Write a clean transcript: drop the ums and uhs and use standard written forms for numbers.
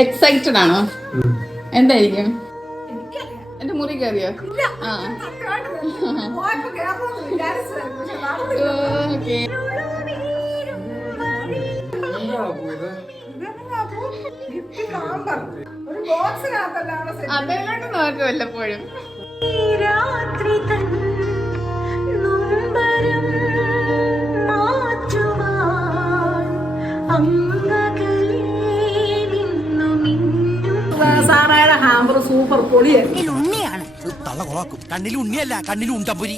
Excited ആണോ? എന്തായിരിക്കും? എന്റെ മുറി കയറിയോ? ആ ഓക്കെ. അതിലോട്ട് നോക്കും വല്ലപ്പോഴും. സാറയുടെ ഹാമ്പർ സൂപ്പർ പൊളിയാണ്. കണ്ണിൽ ഉണ്ണിയല്ല കണ്ണിൽ ഉണ്ടമ്പുരി.